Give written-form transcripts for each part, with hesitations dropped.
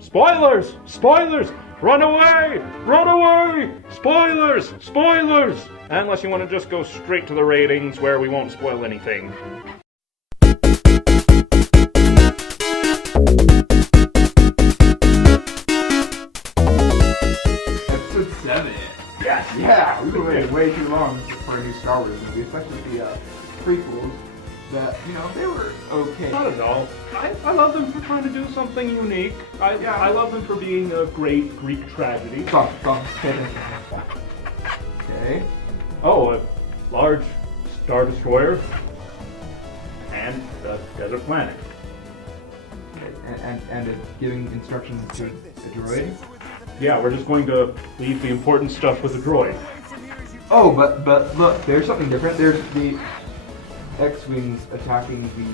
Spoilers! Spoilers! Run away! Run away! Spoilers! Spoilers! Unless you want to just go straight to the ratings where we won't spoil anything. Episode 7. Yes! Yeah, we've been waiting way too long for a new Star Wars movie, especially the prequels. That, they were okay. Not at all. I love them for trying to do something unique. I love them for being a great Greek tragedy. Stop. Okay. Oh, a large Star Destroyer and a desert planet. And giving instructions to the droid. Yeah, we're just going to leave the important stuff with the droid. Oh, but look, there's something different. There's the X-Wings attacking the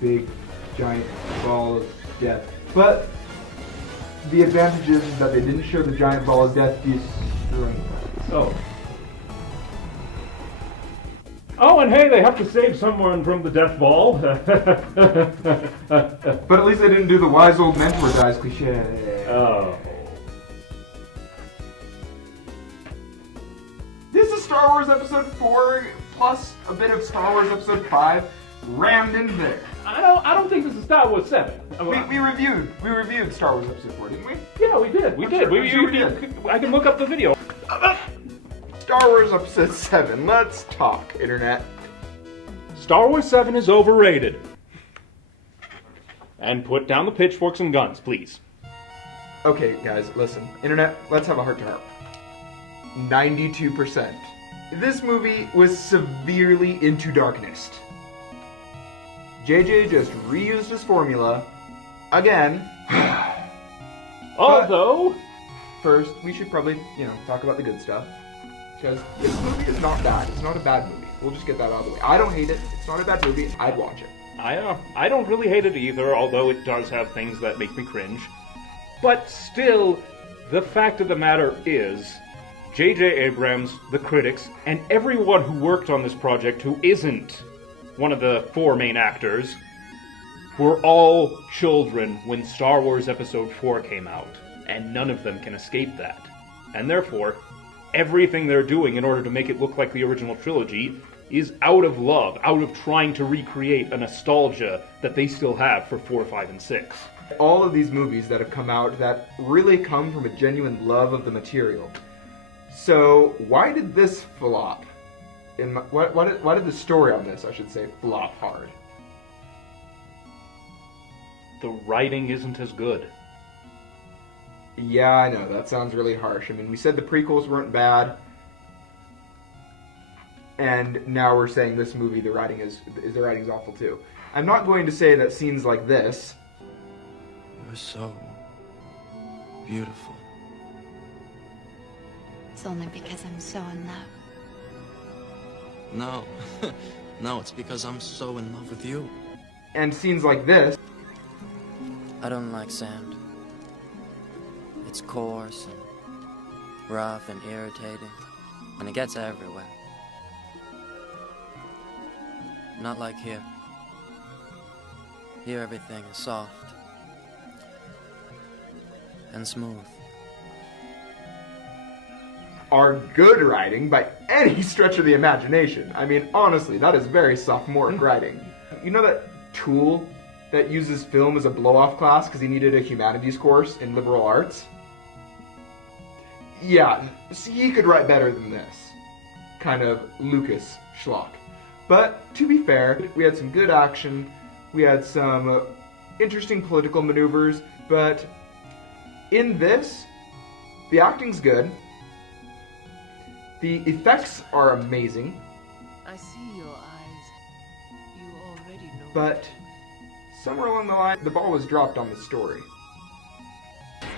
big, giant ball of death. But the advantage is that they didn't show the giant ball of death destroying planets. Oh. Oh, and hey, they have to save someone from the death ball. But at least they didn't do the wise old mentor dies cliche. Oh. This is Star Wars Episode 4 plus a bit of Star Wars Episode 5 rammed in there. I don't think this is Star Wars 7. We reviewed Star Wars Episode 4, didn't we? Yeah, we did. We did. I'm sure we did. I can look up the video. Star Wars Episode 7. Let's talk, Internet. Star Wars 7 is overrated. And put down the pitchforks and guns, please. Okay, guys, listen. Internet, let's have a heart-to-heart. 92%. This movie was severely into darkness. JJ just reused his formula again. Although, first, we should probably, talk about the good stuff. Because this movie is not bad. It's not a bad movie. We'll just get that out of the way. I don't hate it. It's not a bad movie. I'd watch it. I don't really hate it either, although it does have things that make me cringe. But still, the fact of the matter is, J.J. Abrams, the critics, and everyone who worked on this project who isn't one of the 4 main actors, were all children when Star Wars Episode 4 came out, and none of them can escape that. And therefore, everything they're doing in order to make it look like the original trilogy is out of love, out of trying to recreate a nostalgia that they still have for 4, 5, and 6. All of these movies that have come out that really come from a genuine love of the material. So, why did this flop? Why did the story on this, I should say, flop hard? The writing isn't as good. Yeah, I know, that sounds really harsh. I mean, we said the prequels weren't bad, and now we're saying this movie, the writing's awful too. I'm not going to say that scenes like this... You're so beautiful. It's only because I'm so in love. No. No, it's because I'm so in love with you. And scenes like this... I don't like sand. It's coarse and rough and irritating, and it gets everywhere. Not like here. Here everything is soft and smooth. Are good writing by any stretch of the imagination. I mean, honestly, that is very sophomoric writing. You know that Tool that uses film as a blow-off class because he needed a humanities course in liberal arts? Yeah, see, he could write better than this. Kind of Lucas schlock. But, to be fair, we had some good action, we had some interesting political maneuvers, but in this, the acting's good. The effects are amazing. I see your eyes. You already know. But somewhere along the line, the ball was dropped on the story.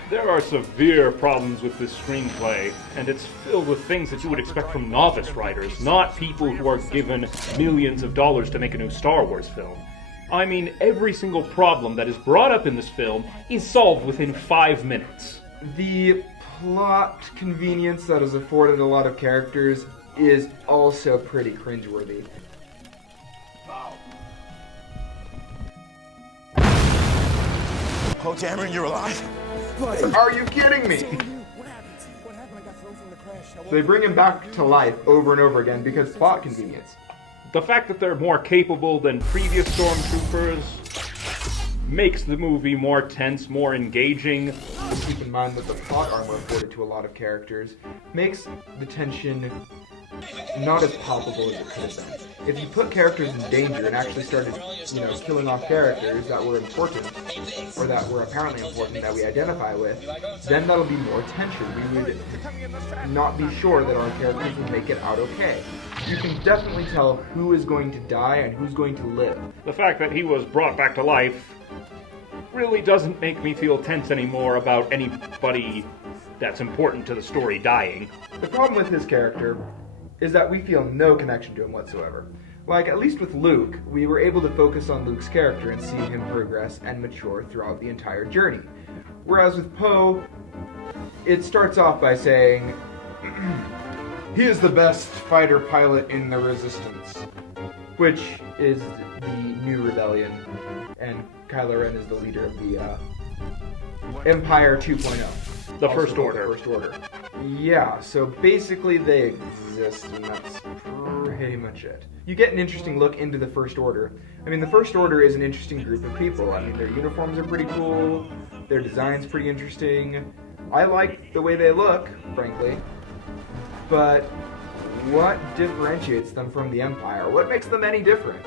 There are severe problems with this screenplay, and it's filled with things that you would expect from novice writers, not people who are given millions of dollars to make a new Star Wars film. I mean, every single problem that is brought up in this film is solved within 5 minutes. The plot convenience that is afforded a lot of characters is also pretty cringeworthy. Oh, Dameron, you're alive? Are you kidding me? So they bring him back to life over and over again because plot convenience. The fact that they're more capable than previous stormtroopers makes the movie more tense, more engaging. Keep in mind that the plot armor afforded to a lot of characters makes the tension not as palpable as it could have been. If you put characters in danger and actually started, killing off characters that were important, or that were apparently important that we identify with, then that'll be more tension. We would not be sure that our characters would make it out okay. You can definitely tell who is going to die and who's going to live. The fact that he was brought back to life really doesn't make me feel tense anymore about anybody that's important to the story dying. The problem with his character is that we feel no connection to him whatsoever. Like, at least with Luke, we were able to focus on Luke's character and see him progress and mature throughout the entire journey. Whereas with Poe, it starts off by saying, he is the best fighter pilot in the Resistance, which is the new rebellion, and Kylo Ren is the leader of the Empire 2.0. The First Order. The First Order. Yeah, so basically they exist, and that's pretty much it. You get an interesting look into the First Order. I mean, the First Order is an interesting group of people. I mean, their uniforms are pretty cool, their design's pretty interesting. I like the way they look, frankly. But what differentiates them from the Empire? What makes them any different?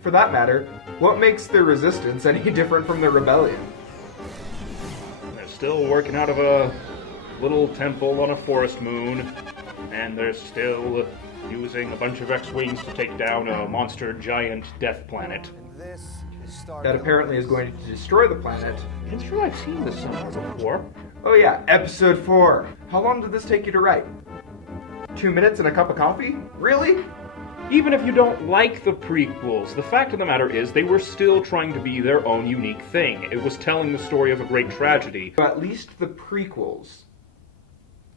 For that matter, what makes the Resistance any different from the Rebellion? They're still working out of a little temple on a forest moon, and they're still using a bunch of X-Wings to take down a monster giant death planet. That apparently is going to destroy the planet. I'm sure I've seen this somewhere before. Oh yeah, Episode 4. How long did this take you to write? 2 minutes and a cup of coffee? Really? Even if you don't like the prequels, the fact of the matter is they were still trying to be their own unique thing. It was telling the story of a great tragedy. But at least the prequels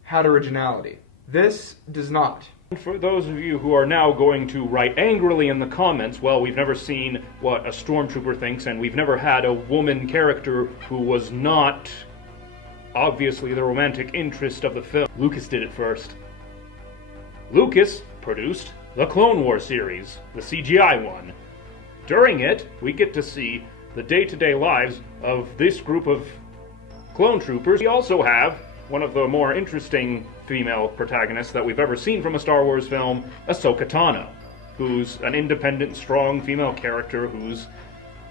had originality. This does not. For those of you who are now going to write angrily in the comments, well, we've never seen what a stormtrooper thinks, and we've never had a woman character who was not obviously the romantic interest of the film. Lucas did it first. Lucas produced the Clone Wars series, the CGI one. During it, we get to see the day-to-day lives of this group of clone troopers. We also have one of the more interesting female protagonists that we've ever seen from a Star Wars film, Ahsoka Tano, who's an independent, strong female character who's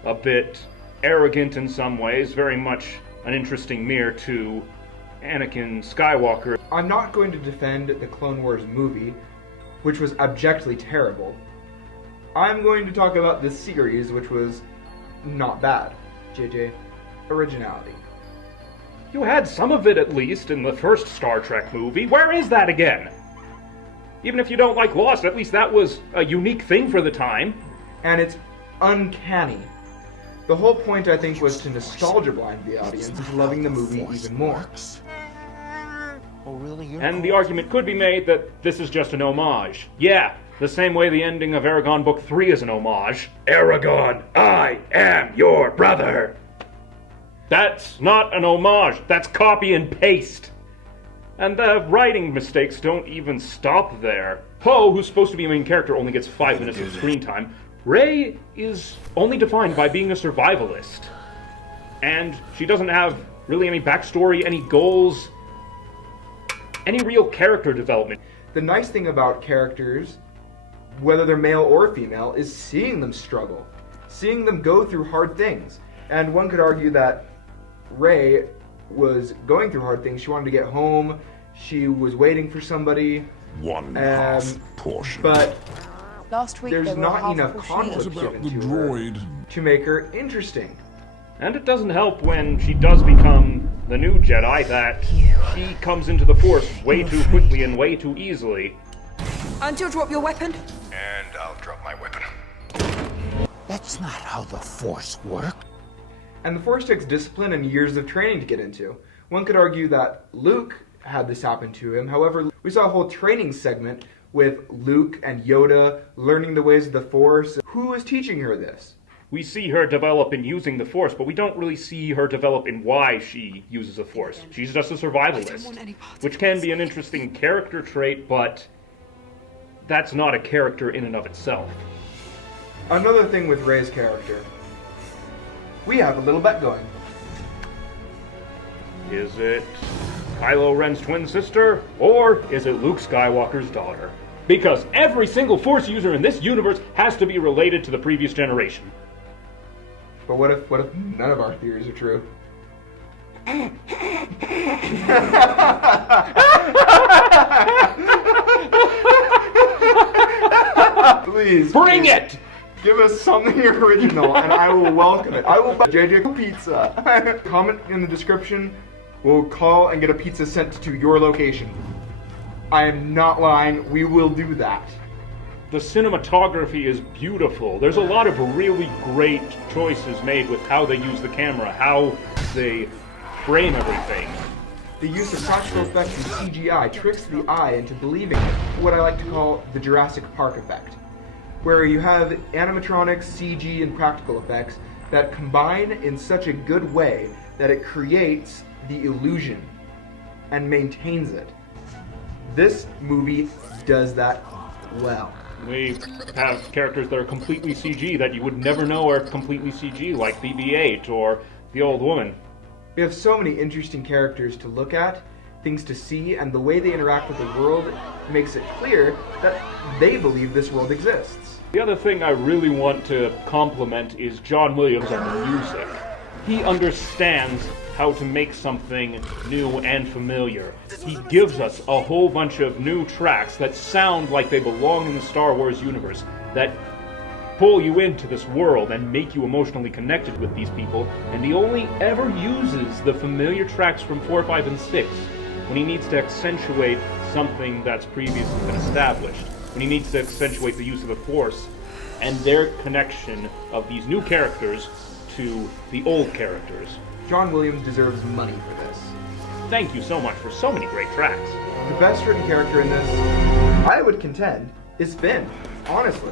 a bit arrogant in some ways, very much an interesting mirror to Anakin Skywalker. I'm not going to defend the Clone Wars movie, which was abjectly terrible. I'm going to talk about this series, which was not bad. JJ, originality. You had some of it, at least, in the first Star Trek movie. Where is that again? Even if you don't like Lost, at least that was a unique thing for the time. And it's uncanny. The whole point, I think, was to nostalgia blind the audience into loving the movie even more. And the argument could be made that this is just an homage. Yeah, the same way the ending of Aragon Book 3 is an homage. Aragon, I am your brother! That's not an homage, that's copy and paste. And the writing mistakes don't even stop there. Poe, who's supposed to be a main character, only gets 5 minutes of screen time. Rey is only defined by being a survivalist. And she doesn't have really any backstory, any goals, any real character development. The nice thing about characters, whether they're male or female, is seeing them struggle. Seeing them go through hard things. And one could argue that Rey was going through hard things. She wanted to get home. She was waiting for somebody. One half portion. But Last week there's they were not half enough pushing conflict it. About given the to her droid. to make her interesting. And it doesn't help when she does become the new Jedi that she comes into the Force way too quickly and way too easily. And you'll drop your weapon? And I'll drop my weapon. That's not how the Force works. And the Force takes discipline and years of training to get into. One could argue that Luke had this happen to him. However, we saw a whole training segment with Luke and Yoda learning the ways of the Force. Who is teaching her this? We see her develop in using the Force, but we don't really see her develop in why she uses the Force. She's just a survivalist, which can be an interesting character trait, but that's not a character in and of itself. Another thing with Rey's character, we have a little bet going. Is it Kylo Ren's twin sister, or is it Luke Skywalker's daughter? Because every single Force user in this universe has to be related to the previous generation. But what if none of our theories are true? Please. Bring it! Give us something original, and I will welcome it. I will buy JJ pizza. Comment in the description. We'll call and get a pizza sent to your location. I am not lying. We will do that. The cinematography is beautiful. There's a lot of really great choices made with how they use the camera, how they frame everything. The use of practical effects and CGI tricks the eye into believing what I like to call the Jurassic Park effect, where you have animatronics, CG, and practical effects that combine in such a good way that it creates the illusion and maintains it. This movie does that well. We have characters that are completely CG that you would never know are completely CG, like BB-8 or the old woman. We have so many interesting characters to look at, things to see, and the way they interact with the world makes it clear that they believe this world exists. The other thing I really want to compliment is John Williams on the music. He understands how to make something new and familiar. He gives us a whole bunch of new tracks that sound like they belong in the Star Wars universe, that pull you into this world and make you emotionally connected with these people, and he only ever uses the familiar tracks from 4, 5, and 6 when he needs to accentuate something that's previously been established, when he needs to accentuate the use of the Force and their connection of these new characters to the old characters. John Williams deserves money for this. Thank you so much for so many great tracks. The best written character in this, I would contend, is Finn, honestly.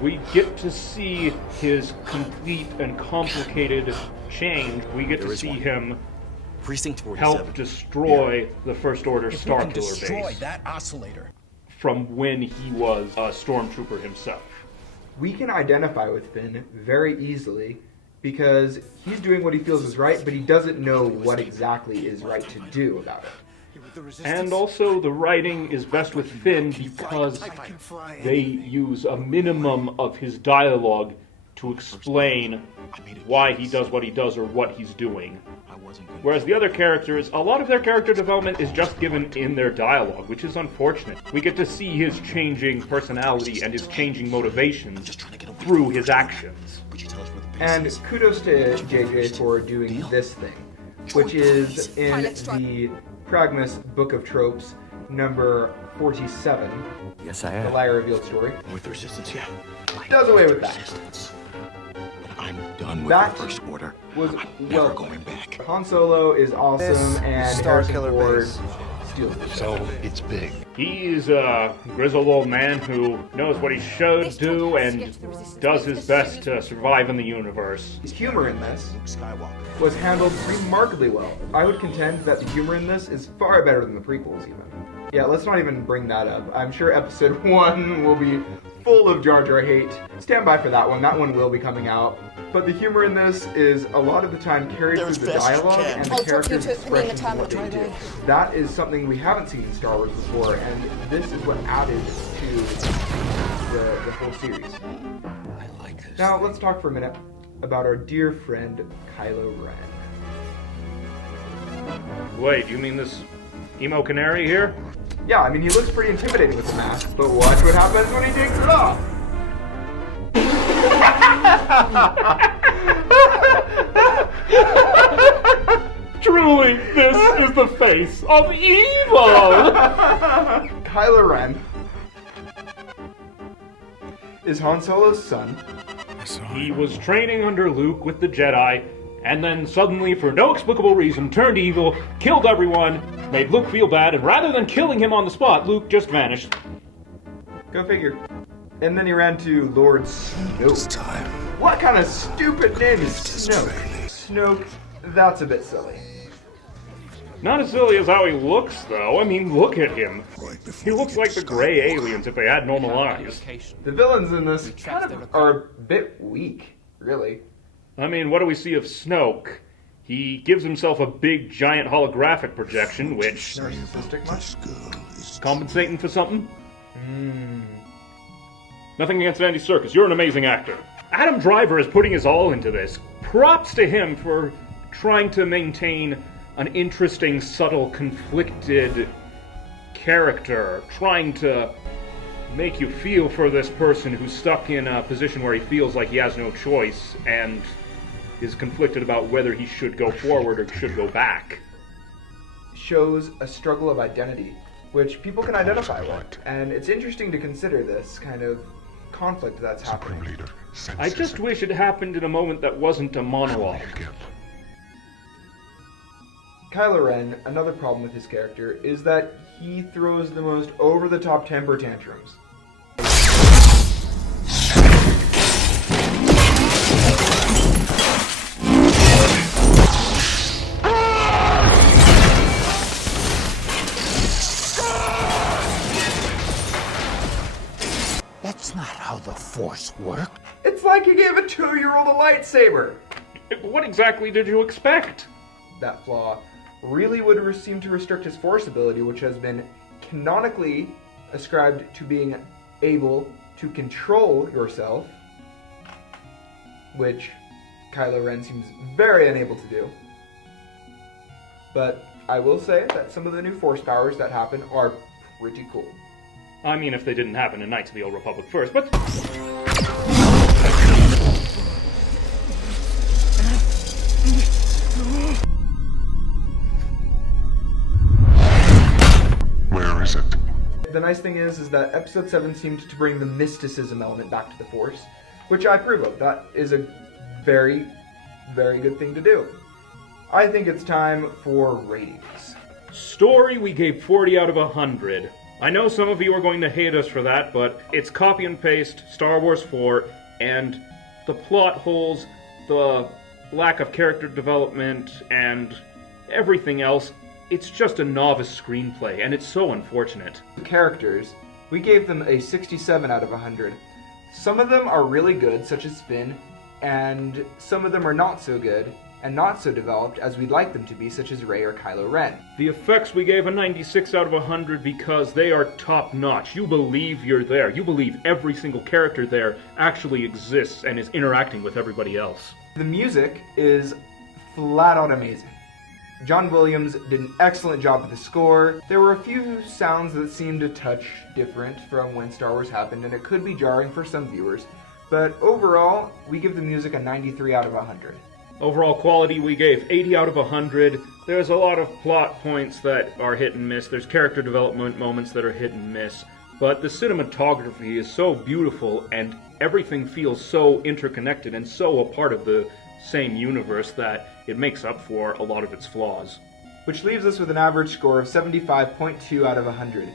We get to see his complete and complicated change. We get to see him help destroy the First Order Starkiller base that oscillator from when he was a stormtrooper himself. We can identify with Finn very easily because he's doing what he feels is right, but he doesn't know what exactly is right to do about it. And also, the writing is best with Finn because they use a minimum of his dialogue to explain why he does what he does or what he's doing. Whereas the other characters, a lot of their character development is just given in their dialogue, which is unfortunate. We get to see his changing personality and his changing motivations through his actions. And kudos to JJ for doing this thing, which is in the Pragmus Book of Tropes, number 47. Yes, I am. The Lie Revealed story. With resistance, yeah. Does away with that. I'm done with That the First Order. Was I'm never well. going back. Han Solo is awesome, This and Star Harrison Killer Ford base. steals the show. So it's big. He's a grizzled old man who knows what he should do and does his best to survive in the universe. His humor in this was handled remarkably well. I would contend that the humor in this is far better than the prequels, even. Yeah, let's not even bring that up. I'm sure episode 1 will be full of Jar Jar hate. Stand by for that one. That one will be coming out. But the humor in this is a lot of the time carried through the dialogue and the characters' expressions of what they do. That is something we haven't seen in Star Wars before, and this is what added to the whole series. I like this. Now, let's talk for a minute about our dear friend Kylo Ren. Wait, you mean this emo canary here? Yeah, I mean, he looks pretty intimidating with the mask, but watch what happens when he takes it off! Truly, this is the face of evil! Kylo Ren is Han Solo's son. He was training under Luke with the Jedi, and then suddenly, for no explicable reason, turned evil, killed everyone, made Luke feel bad, and rather than killing him on the spot, Luke just vanished. Go figure. And then he ran to Lord Snoke. What kind of stupid name is Snoke? Snoke, that's a bit silly. Not as silly as how he looks, though. I mean, look at him. He looks like the gray aliens if they had normal eyes. The villains in this kind of are a bit weak, really. I mean, what do we see of Snoke? He gives himself a big, giant holographic projection, which... Narcissistic much? Compensating for something? Nothing against Andy Serkis. You're an amazing actor. Adam Driver is putting his all into this. Props to him for trying to maintain an interesting, subtle, conflicted character, trying to make you feel for this person who's stuck in a position where he feels like he has no choice and is conflicted about whether he should go forward or should go back. Shows a struggle of identity, which people can identify with, and it's interesting to consider this kind of conflict that's happening. I just wish it happened in a moment that wasn't a monologue. Kylo Ren, another problem with his character, is that he throws the most over-the-top temper tantrums. That's not how the Force works. It's like he gave a 2-year-old a lightsaber! What exactly did you expect? That flaw really would seem to restrict his Force ability, which has been canonically ascribed to being able to control yourself, which Kylo Ren seems very unable to do. But I will say that some of the new Force powers that happen are pretty cool. I mean, if they didn't happen in Knights of the Old Republic first, but... Where is it? The nice thing is that Episode 7 seemed to bring the mysticism element back to the Force, which I approve of. That is a very, very good thing to do. I think it's time for ratings. Story, we gave 40 out of 100. I know some of you are going to hate us for that, but it's copy and paste Star Wars 4, and the plot holes, the lack of character development, and everything else, it's just a novice screenplay, and it's so unfortunate. Characters, we gave them a 67 out of 100. Some of them are really good, such as Finn, and some of them are not so good, and not so developed as we'd like them to be, such as Rey or Kylo Ren. The effects we gave a 96 out of 100 because they are top-notch. You believe you're there. You believe every single character there actually exists and is interacting with everybody else. The music is flat-out amazing. John Williams did an excellent job with the score. There were a few sounds that seemed a touch different from when Star Wars happened, and it could be jarring for some viewers. But overall, we give the music a 93 out of 100. Overall quality, we gave 80 out of 100. There's a lot of plot points that are hit and miss. There's character development moments that are hit and miss. But the cinematography is so beautiful, and everything feels so interconnected and so a part of the same universe that it makes up for a lot of its flaws. Which leaves us with an average score of 75.2 out of 100.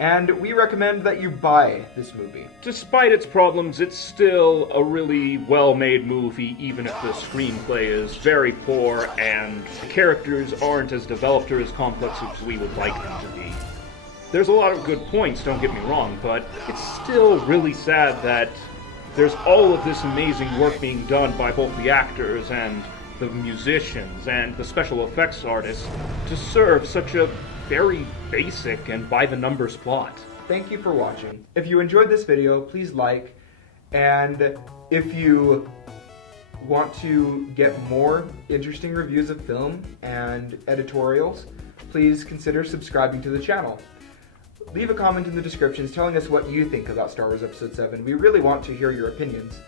And we recommend that you buy this movie. Despite its problems, it's still a really well-made movie, even if the screenplay is very poor and the characters aren't as developed or as complex as we would like them to be. There's a lot of good points, don't get me wrong, but it's still really sad that there's all of this amazing work being done by both the actors and the musicians and the special effects artists to serve such a very basic and by-the-numbers plot. Thank you for watching. If you enjoyed this video, please like, and if you want to get more interesting reviews of film and editorials, please consider subscribing to the channel. Leave a comment in the descriptions telling us what you think about Star Wars Episode 7. We really want to hear your opinions.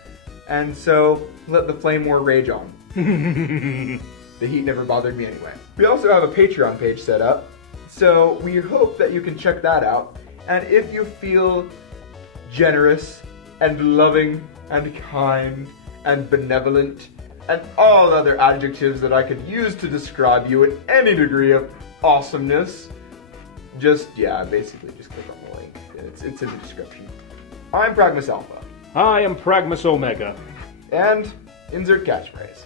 And so, let the flame war rage on. The heat never bothered me anyway. We also have a Patreon page set up, so we hope that you can check that out. And if you feel generous and loving and kind and benevolent and all other adjectives that I could use to describe you in any degree of awesomeness, basically just click on the link. It's in the description. I'm Pragmus Alpha. I am Pragmus Omega. And insert catchphrase.